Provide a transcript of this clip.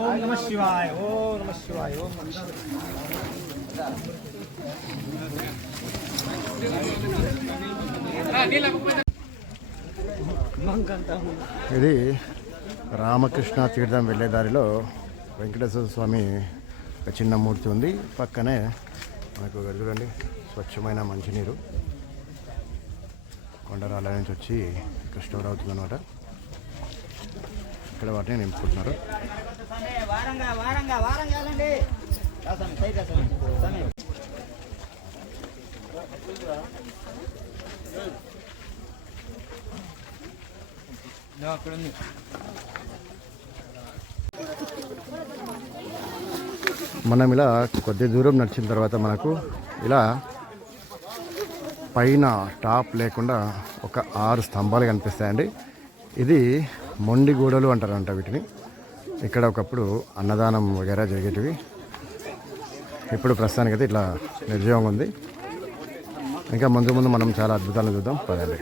ఓం నమః శివాయ ఓం నమః శివాయ ఓం ఇది రామకృష్ణ తీర్థం వెళ్ళే దారిలో వెంకటేశ్వర స్వామి ఒక చిన్న మూర్తి ఉంది. పక్కనే మనకు చూడండి స్వచ్ఛమైన మంచినీరు కొండరాల నుంచి వచ్చి ఇక్కడ స్టోర్ అవుతుంది అనమాట. ఇక్కడ వాటిని నింపుకుంటున్నారు. మనం ఇలా కొద్ది దూరం నడిచిన తర్వాత మనకు ఇలా పైన టాప్ లేకుండా ఒక 6 స్తంభాలు కనిపిస్తాయండి. ఇది మొండి గూడలు అంటారంట వీటిని. ఇక్కడ ఒకప్పుడు అన్నదానం వగేరా జరిగేటివి. ఇప్పుడు ప్రస్తుతానికైతే ఇట్లా నిర్జీవంగా ఉంది. ఇంకా ముందు ముందు మనం చాలా అద్భుతాలు చూద్దాం పదండి.